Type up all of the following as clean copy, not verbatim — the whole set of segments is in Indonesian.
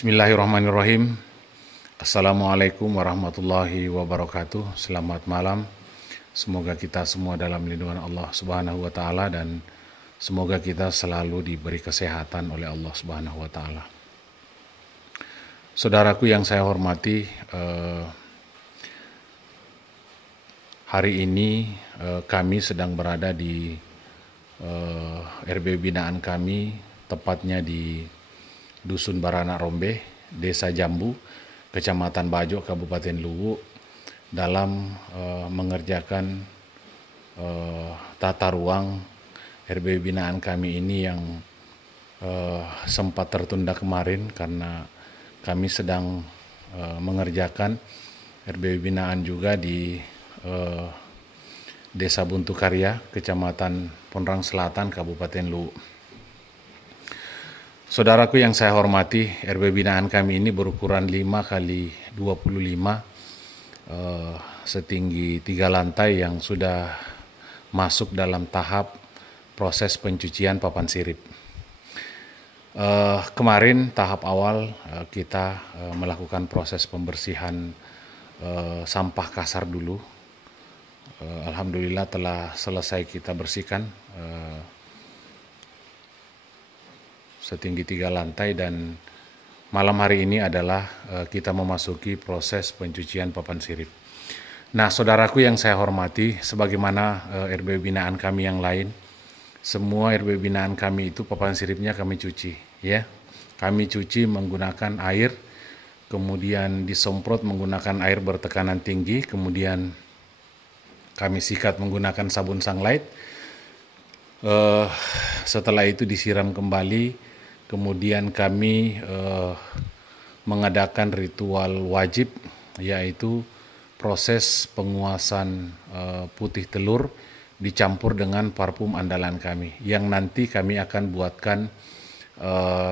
Bismillahirrahmanirrahim. Assalamualaikum warahmatullahi wabarakatuh. Selamat malam. Semoga kita semua dalam lindungan Allah Subhanahu wa taala dan semoga kita selalu diberi kesehatan oleh Allah Subhanahu wa taala. Saudaraku yang saya hormati, hari ini kami sedang berada di RB binaan kami, tepatnya di Dusun Baranak Rombe, Desa Jambu, Kecamatan Bajo, Kabupaten Luwu, dalam mengerjakan tata ruang RB binaan kami ini yang sempat tertunda kemarin karena kami sedang mengerjakan RB binaan juga di Desa Buntu Karya, Kecamatan Pondrang Selatan, Kabupaten Luwu. Saudaraku yang saya hormati, RB binaan kami ini berukuran 5 kali 25, setinggi 3 lantai yang sudah masuk dalam tahap proses pencucian papan sirip. Kemarin tahap awal kita melakukan proses pembersihan sampah kasar dulu. Alhamdulillah telah selesai kita bersihkan setinggi 3 lantai, dan malam hari ini adalah kita memasuki proses pencucian papan sirip. Nah, saudaraku yang saya hormati, sebagaimana RB binaan kami yang lain, semua RB binaan kami itu papan siripnya kami cuci, ya. Kami cuci menggunakan air, kemudian disemprot menggunakan air bertekanan tinggi, kemudian kami sikat menggunakan sabun sunlight. Setelah itu disiram kembali. Kemudian kami mengadakan ritual wajib, yaitu proses penguasan putih telur dicampur dengan parfum andalan kami, yang nanti kami akan buatkan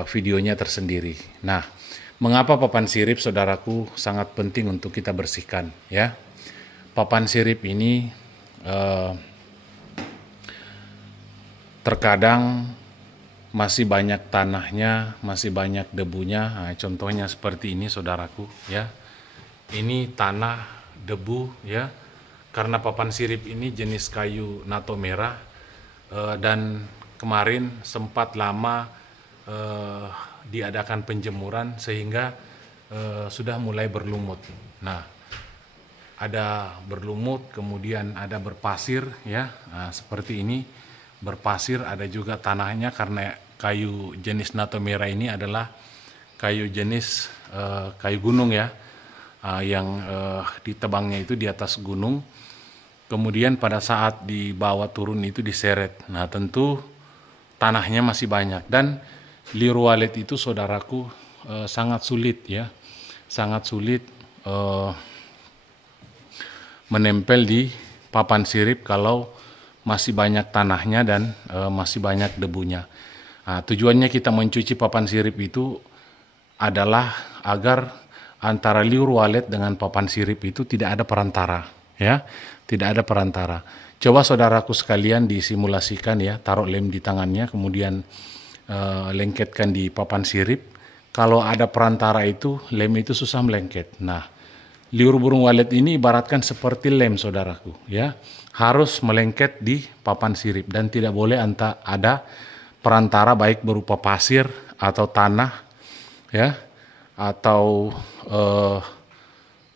videonya tersendiri. Nah, mengapa papan sirip, saudaraku, sangat penting untuk kita bersihkan, ya? Papan sirip ini terkadang masih banyak tanahnya, masih banyak debunya. Nah, contohnya seperti ini, saudaraku, ya. Ini tanah, debu, ya. Karena papan sirip ini jenis kayu nato merah, dan kemarin sempat lama diadakan penjemuran sehingga sudah mulai berlumut. Nah, ada berlumut, kemudian ada berpasir, ya. Nah, seperti ini. Berpasir, ada juga tanahnya, karena kayu jenis nato merah ini adalah kayu jenis kayu gunung, ya, yang ditebangnya itu di atas gunung, kemudian pada saat dibawa turun itu diseret. Nah, tentu tanahnya masih banyak, dan liur walet itu, saudaraku, sangat sulit, ya, sangat sulit menempel di papan sirip kalau masih banyak tanahnya dan masih banyak debunya. Nah, tujuannya kita mencuci papan sirip itu adalah agar antara liur walet dengan papan sirip itu tidak ada perantara, ya, tidak ada perantara. Coba saudaraku sekalian disimulasikan, ya, taruh lem di tangannya, kemudian lengketkan di papan sirip. Kalau ada perantara itu, lem itu susah melengket. Nah, liur burung walet ini ibaratkan seperti lem, saudaraku, ya. Harus melengket di papan sirip dan tidak boleh ada perantara, baik berupa pasir atau tanah, ya, atau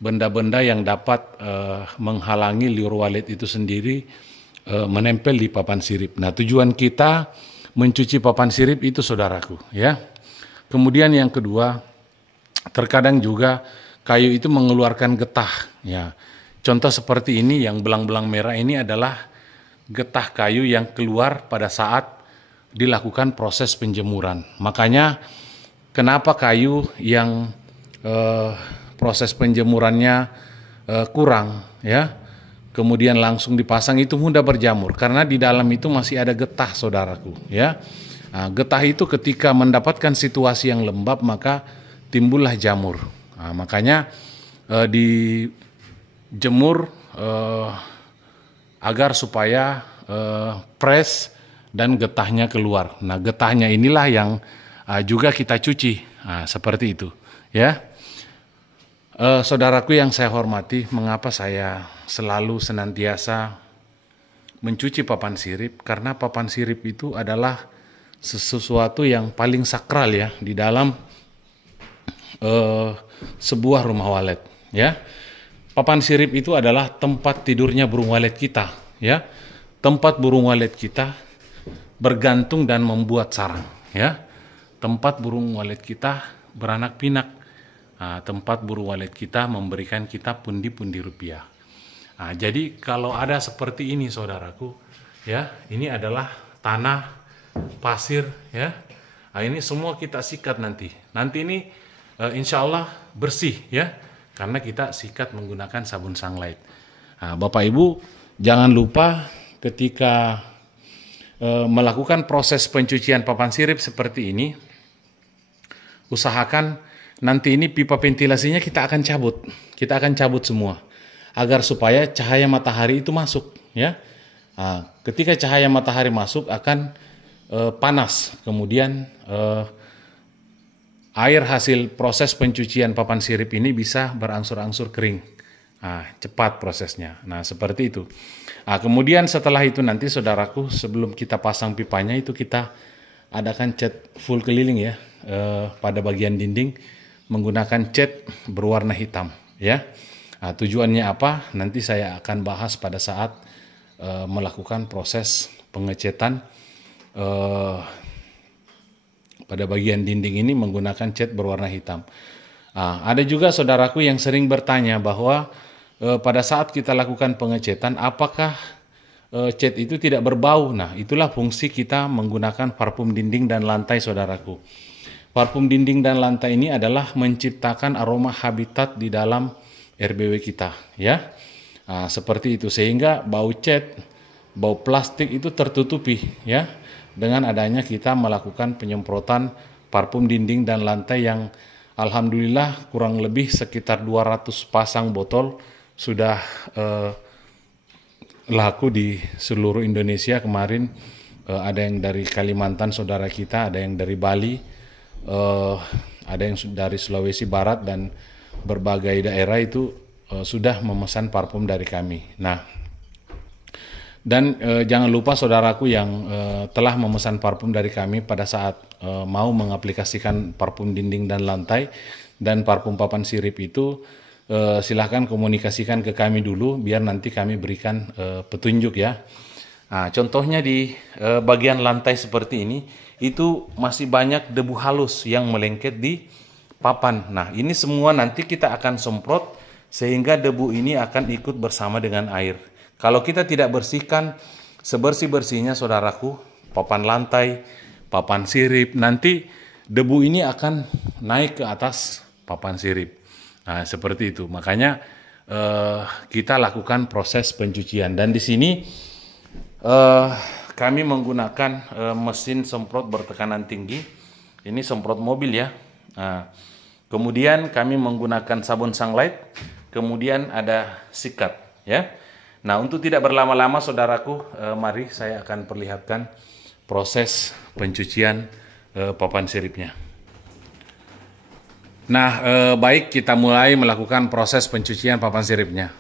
benda-benda yang dapat menghalangi liur walet itu sendiri menempel di papan sirip. Nah, tujuan kita mencuci papan sirip itu, saudaraku, ya. Kemudian yang kedua, terkadang juga kayu itu mengeluarkan getah, ya. Contoh seperti ini yang belang-belang merah ini adalah getah kayu yang keluar pada saat dilakukan proses penjemuran. Makanya kenapa kayu yang proses penjemurannya kurang, ya, kemudian langsung dipasang itu mudah berjamur, karena di dalam itu masih ada getah, saudaraku, ya. Nah, getah itu ketika mendapatkan situasi yang lembab maka timbullah jamur. Nah, makanya dijemur agar supaya press dan getahnya keluar. Nah, getahnya inilah yang juga kita cuci, nah, seperti itu. ya. Saudaraku yang saya hormati, mengapa saya selalu senantiasa mencuci papan sirip? Karena papan sirip itu adalah sesuatu yang paling sakral ya di dalam sebuah rumah walet, ya. Papan sirip itu adalah tempat tidurnya burung walet kita, ya. Tempat burung walet kita bergantung dan membuat sarang, ya. Tempat burung walet kita beranak pinak. Tempat burung walet kita memberikan kita pundi-pundi rupiah. Jadi kalau ada seperti ini saudaraku, ya, ini adalah tanah, pasir, ya. Ini semua kita sikat nanti. Nanti ini insya Allah bersih, ya, karena kita sikat menggunakan sabun Sunlight. Bapak Ibu jangan lupa ketika melakukan proses pencucian papan sirip seperti ini, usahakan nanti ini pipa ventilasinya kita akan cabut semua agar supaya cahaya matahari itu masuk, ya. Ketika cahaya matahari masuk akan panas, kemudian air hasil proses pencucian papan sirip ini bisa berangsur-angsur kering, cepat prosesnya. Nah seperti itu. Kemudian setelah itu nanti saudaraku, sebelum kita pasang pipanya itu kita adakan cat full keliling, ya, pada bagian dinding menggunakan cat berwarna hitam, ya. Tujuannya apa? Nanti saya akan bahas pada saat melakukan proses pengecetan pada bagian dinding ini menggunakan cat berwarna hitam. Ada juga saudaraku yang sering bertanya bahwa pada saat kita lakukan pengecetan apakah cat itu tidak berbau. Nah, itulah fungsi kita menggunakan parfum dinding dan lantai saudaraku. Parfum dinding dan lantai ini adalah menciptakan aroma habitat di dalam RBW kita, ya. Seperti itu, sehingga bau cat, bau plastik itu tertutupi, ya, dengan adanya kita melakukan penyemprotan parfum dinding dan lantai yang alhamdulillah kurang lebih sekitar 200 pasang botol sudah laku di seluruh Indonesia kemarin. Ada yang dari Kalimantan saudara kita, ada yang dari Bali, ada yang dari Sulawesi Barat, dan berbagai daerah itu sudah memesan parfum dari kami. Nah, dan jangan lupa saudaraku yang telah memesan parfum dari kami pada saat mau mengaplikasikan parfum dinding dan lantai dan parfum papan sirip itu, silahkan komunikasikan ke kami dulu biar nanti kami berikan petunjuk, ya. Contohnya di bagian lantai seperti ini, itu masih banyak debu halus yang melengket di papan. Nah, ini semua nanti kita akan semprot sehingga debu ini akan ikut bersama dengan air. Kalau kita tidak bersihkan sebersih-bersihnya saudaraku, papan lantai, papan sirip, nanti debu ini akan naik ke atas papan sirip. Nah, seperti itu. Makanya kita lakukan proses pencucian, dan di sini kami menggunakan mesin semprot bertekanan tinggi. Ini semprot mobil, ya. Kemudian kami menggunakan sabun Sunlight. Kemudian ada sikat, ya. Nah, untuk tidak berlama-lama saudaraku, mari saya akan perlihatkan proses pencucian papan siripnya. Nah, baik, kita mulai melakukan proses pencucian papan siripnya.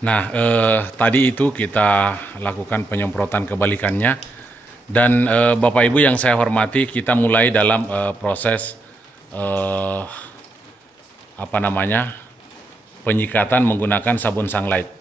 Nah, tadi itu kita lakukan penyemprotan kebalikannya. Dan Bapak Ibu yang saya hormati, kita mulai dalam proses penyikatan menggunakan sabun Sunlight.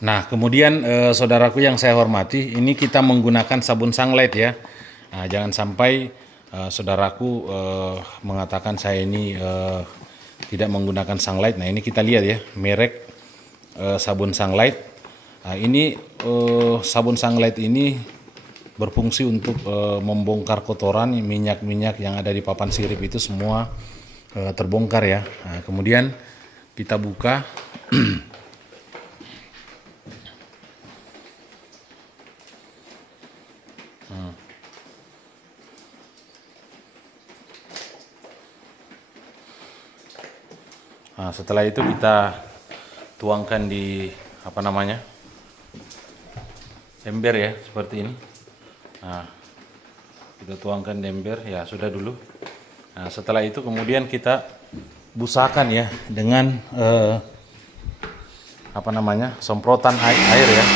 Nah, kemudian saudaraku yang saya hormati, ini kita menggunakan sabun Sunlight ya. Nah, jangan sampai saudaraku mengatakan saya ini tidak menggunakan Sunlight. Nah, ini kita lihat ya, merek sabun Sunlight. Nah, ini sabun Sunlight ini berfungsi untuk membongkar kotoran, minyak-minyak yang ada di papan sirip itu semua terbongkar ya. Nah, kemudian kita buka. Nah, setelah itu kita tuangkan di ember ya, seperti ini. Nah, kita tuangkan di ember ya, sudah dulu. Nah, setelah itu kemudian kita busakan ya dengan semprotan air ya.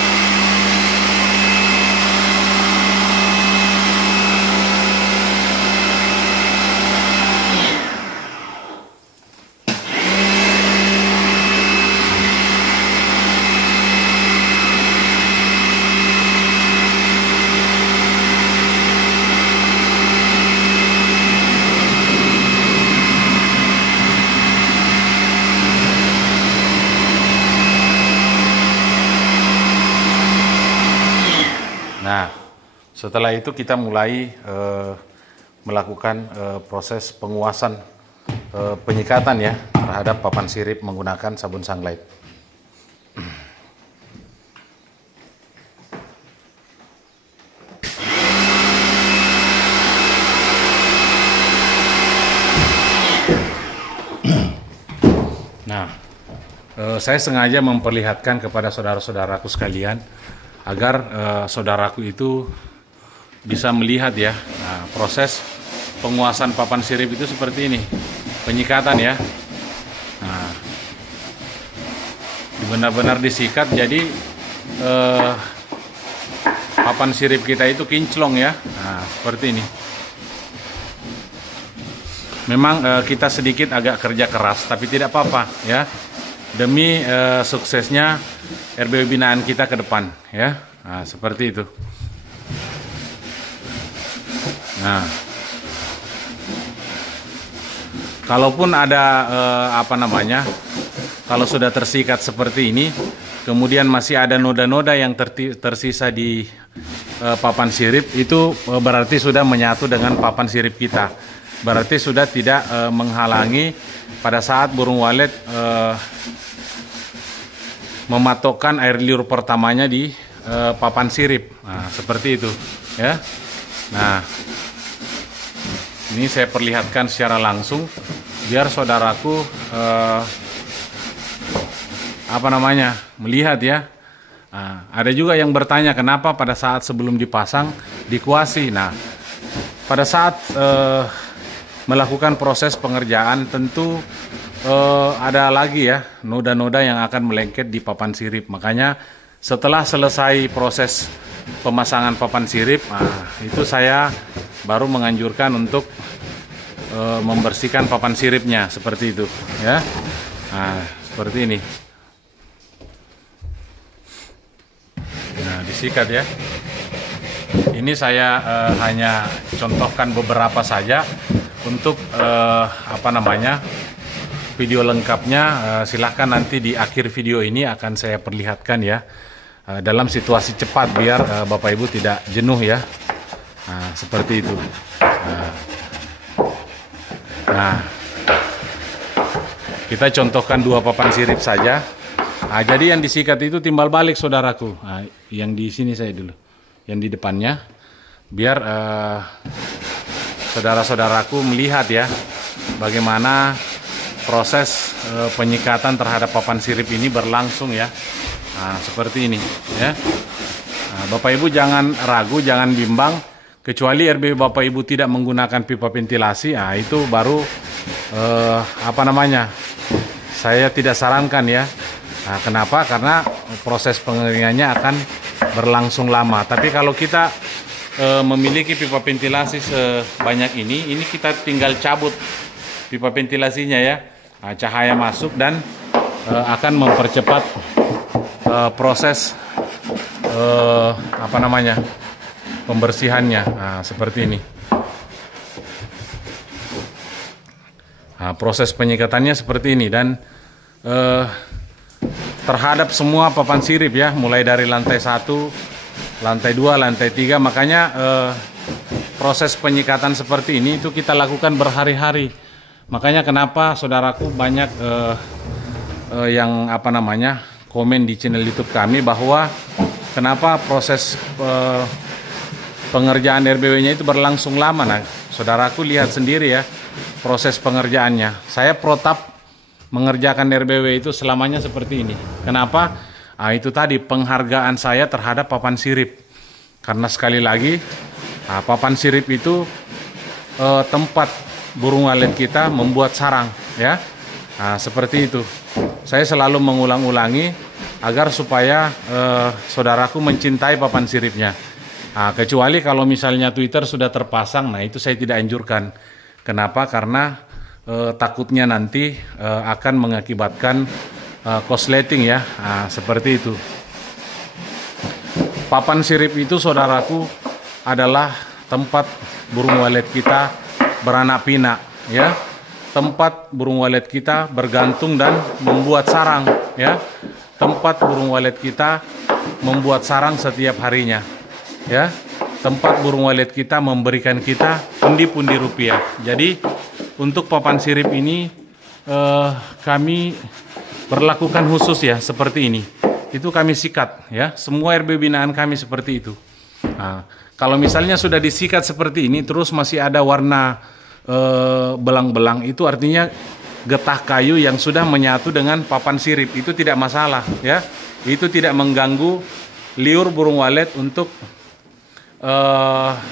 Nah, setelah itu kita mulai melakukan proses penguasan penyikatan ya terhadap papan sirip menggunakan sabun Sunlight. saya sengaja memperlihatkan kepada saudara-saudaraku sekalian agar saudaraku itu bisa melihat ya, proses penguasaan papan sirip itu seperti ini, penyikatan ya. Nah, benar-benar disikat, jadi papan sirip kita itu kinclong ya. Nah, seperti ini. Memang kita sedikit agak kerja keras, tapi tidak apa-apa ya, demi suksesnya RBW binaan kita ke depan ya. Nah, seperti itu. Nah, kalaupun ada kalau sudah tersikat seperti ini, kemudian masih ada noda-noda yang tersisa di papan sirip, itu berarti sudah menyatu dengan papan sirip kita. Berarti sudah tidak menghalangi pada saat burung walet mematokkan air liur pertamanya di papan sirip. Nah, seperti itu ya. Nah, ini saya perlihatkan secara langsung biar saudaraku melihat ya. Nah, ada juga yang bertanya kenapa pada saat sebelum dipasang dikuasi. Nah, pada saat melakukan proses pengerjaan tentu ada lagi ya noda-noda yang akan melengket di papan sirip. Makanya setelah selesai proses pemasangan papan sirip, itu saya baru menganjurkan untuk membersihkan papan siripnya seperti itu ya. Nah, seperti ini. Nah, disikat ya. Ini saya hanya contohkan beberapa saja untuk video lengkapnya silahkan nanti di akhir video ini akan saya perlihatkan ya, dalam situasi cepat biar Bapak Ibu tidak jenuh ya. Nah, seperti itu. Nah, kita contohkan 2 papan sirip saja. Nah, jadi yang disikat itu timbal balik saudaraku. Nah, yang di sini saya dulu, yang di depannya, biar saudara-saudaraku melihat ya bagaimana proses penyikatan terhadap papan sirip ini berlangsung ya. Nah, seperti ini ya. Nah, Bapak Ibu jangan ragu, jangan bimbang, kecuali RBW Bapak Ibu tidak menggunakan pipa ventilasi. Nah, itu baru saya tidak sarankan ya. Nah, kenapa? Karena proses pengeringannya akan berlangsung lama. Tapi kalau kita memiliki pipa ventilasi sebanyak ini kita tinggal cabut pipa ventilasinya ya. Nah, cahaya masuk dan akan mempercepat proses pembersihannya. Nah, seperti ini. Nah, proses penyikatannya seperti ini dan terhadap semua papan sirip ya, mulai dari lantai 1, lantai 2, lantai 3. Makanya proses penyikatan seperti ini itu kita lakukan berhari-hari. Makanya kenapa saudaraku banyak yang komen di channel YouTube kami bahwa kenapa proses pengerjaan RBW-nya itu berlangsung lama. Nah, saudaraku lihat sendiri ya proses pengerjaannya. Saya protap mengerjakan RBW itu selamanya seperti ini. Kenapa? Nah, itu tadi penghargaan saya terhadap papan sirip. Karena sekali lagi, papan sirip itu tempat burung walet kita membuat sarang ya. Nah, seperti itu. Saya selalu mengulang-ulangi agar supaya saudaraku mencintai papan siripnya. Nah, kecuali kalau misalnya Twitter sudah terpasang, nah itu saya tidak anjurkan. Kenapa? Karena takutnya nanti akan mengakibatkan korsleting ya. Nah, seperti itu. Papan sirip itu saudaraku adalah tempat burung walet kita beranak pinak ya. Tempat burung walet kita bergantung dan membuat sarang ya. Tempat burung walet kita membuat sarang setiap harinya ya. Tempat burung walet kita memberikan kita pundi-pundi rupiah. Jadi untuk papan sirip ini kami berlakukan khusus ya seperti ini. Itu kami sikat ya. Semua RBW binaan kami seperti itu. Nah, kalau misalnya sudah disikat seperti ini terus masih ada warna belang-belang, itu artinya getah kayu yang sudah menyatu dengan papan sirip. Itu tidak masalah ya. Itu tidak mengganggu liur burung walet untuk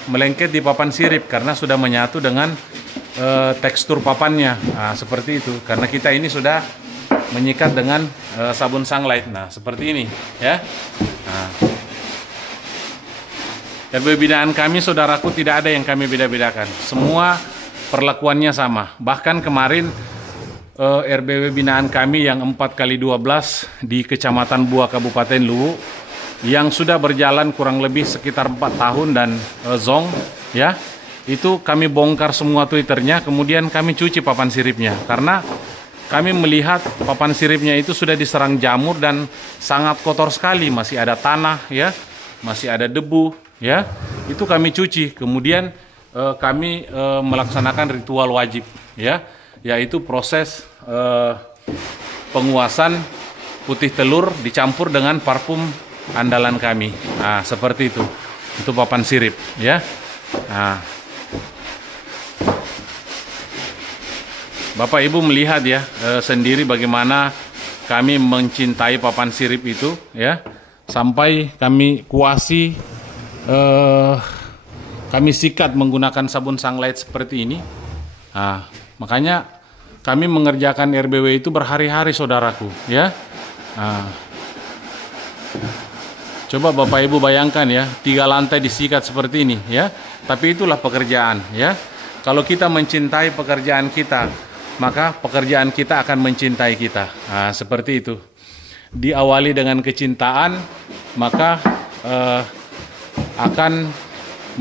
melengket di papan sirip karena sudah menyatu dengan tekstur papannya. Nah, seperti itu. Karena kita ini sudah menyikat dengan sabun sunlight. Nah, seperti ini ya. Nah, RBW binaan kami, saudaraku, tidak ada yang kami beda-bedakan. Semua perlakuannya sama. Bahkan kemarin RBW binaan kami yang 4x12 di Kecamatan Buah, Kabupaten Luwu, yang sudah berjalan kurang lebih sekitar 4 tahun dan zong, ya, itu kami bongkar semua Twitternya, kemudian kami cuci papan siripnya. Karena kami melihat papan siripnya itu sudah diserang jamur dan sangat kotor sekali. Masih ada tanah, ya, masih ada debu. Ya, itu kami cuci. Kemudian kami melaksanakan ritual wajib, ya, yaitu proses penguasan putih telur dicampur dengan parfum andalan kami. Nah, seperti itu. Itu papan sirip, ya. Nah, Bapak Ibu melihat ya sendiri bagaimana kami mencintai papan sirip itu, ya, sampai kami kuasi. Kami sikat menggunakan sabun sunlight seperti ini. Nah, makanya kami mengerjakan RBW itu berhari-hari, saudaraku, ya. Nah, coba Bapak Ibu bayangkan ya, 3 lantai disikat seperti ini, ya. Tapi itulah pekerjaan, ya. Kalau kita mencintai pekerjaan kita, maka pekerjaan kita akan mencintai kita. Nah, seperti itu. Diawali dengan kecintaan, maka akan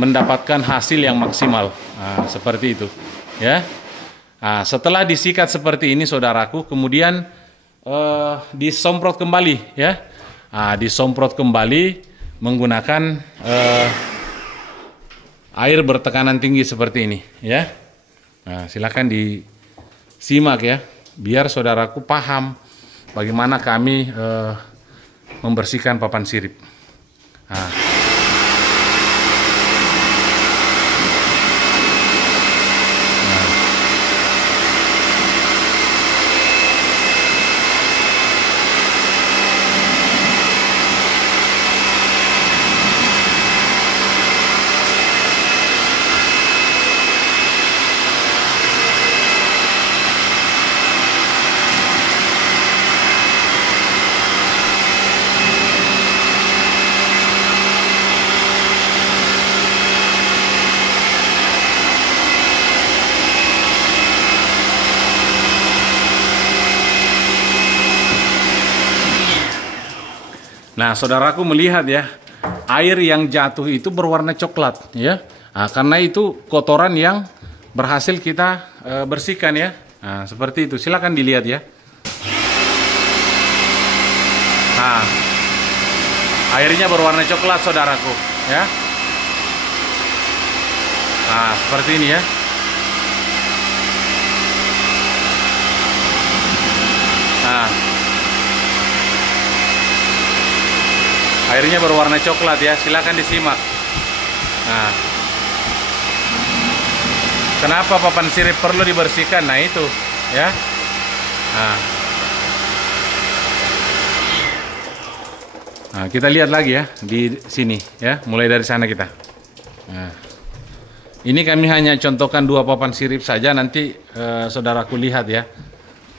mendapatkan hasil yang maksimal. Nah, seperti itu, ya. Nah, setelah disikat seperti ini, saudaraku, kemudian disemprot kembali, ya. Nah, disemprot kembali menggunakan air bertekanan tinggi seperti ini, ya. Nah, silakan disimak ya, biar saudaraku paham bagaimana kami membersihkan papan sirip. Nah. Nah, saudaraku melihat ya, air yang jatuh itu berwarna coklat, ya. Nah, karena itu kotoran yang berhasil kita bersihkan, ya. Nah, seperti itu. Silakan dilihat ya. Nah, airnya berwarna coklat, saudaraku, ya. Nah, seperti ini ya. Nah, airnya berwarna coklat ya, silakan disimak. Nah, kenapa papan sirip perlu dibersihkan? Nah, itu ya. Nah, kita lihat lagi ya di sini ya, mulai dari sana kita. Nah, ini kami hanya contohkan 2 papan sirip saja, nanti saudaraku lihat ya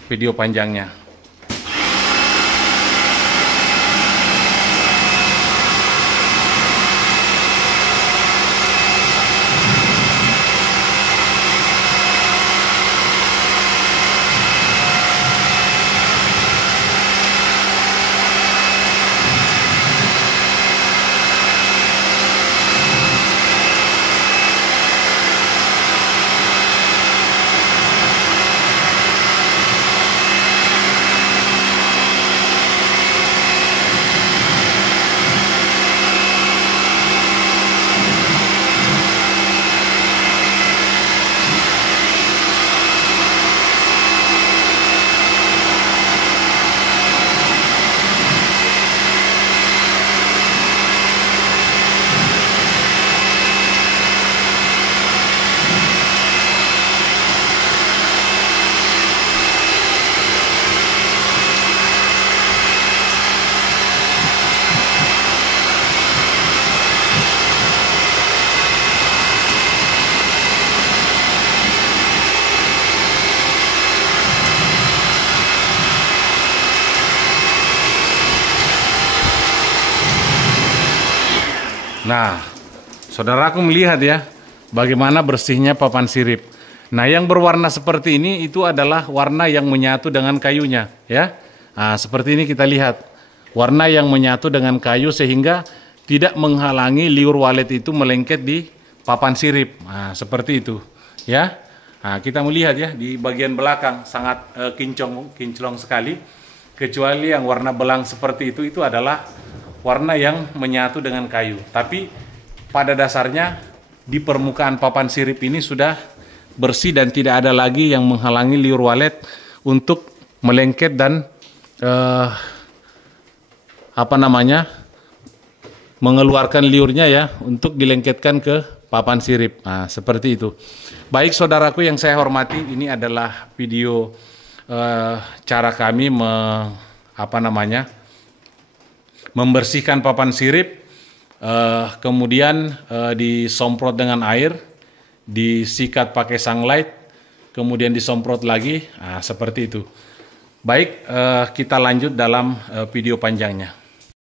video panjangnya. Nah, saudaraku melihat ya, bagaimana bersihnya papan sirip. Nah, yang berwarna seperti ini itu adalah warna yang menyatu dengan kayunya, ya. Nah, seperti ini kita lihat. Warna yang menyatu dengan kayu sehingga tidak menghalangi liur walet itu melengket di papan sirip. Nah, seperti itu, ya. Nah, kita melihat ya di bagian belakang sangat kinclong sekali. Kecuali yang warna belang seperti itu adalah warna yang menyatu dengan kayu. Tapi pada dasarnya di permukaan papan sirip ini sudah bersih dan tidak ada lagi yang menghalangi liur walet untuk melengket dan mengeluarkan liurnya ya untuk dilengketkan ke papan sirip. Nah, seperti itu. Baik saudaraku yang saya hormati, ini adalah video cara kami membersihkan papan sirip, kemudian disemprot dengan air, disikat pakai sunlight, kemudian disemprot lagi. Nah, seperti itu. Baik, kita lanjut dalam video panjangnya.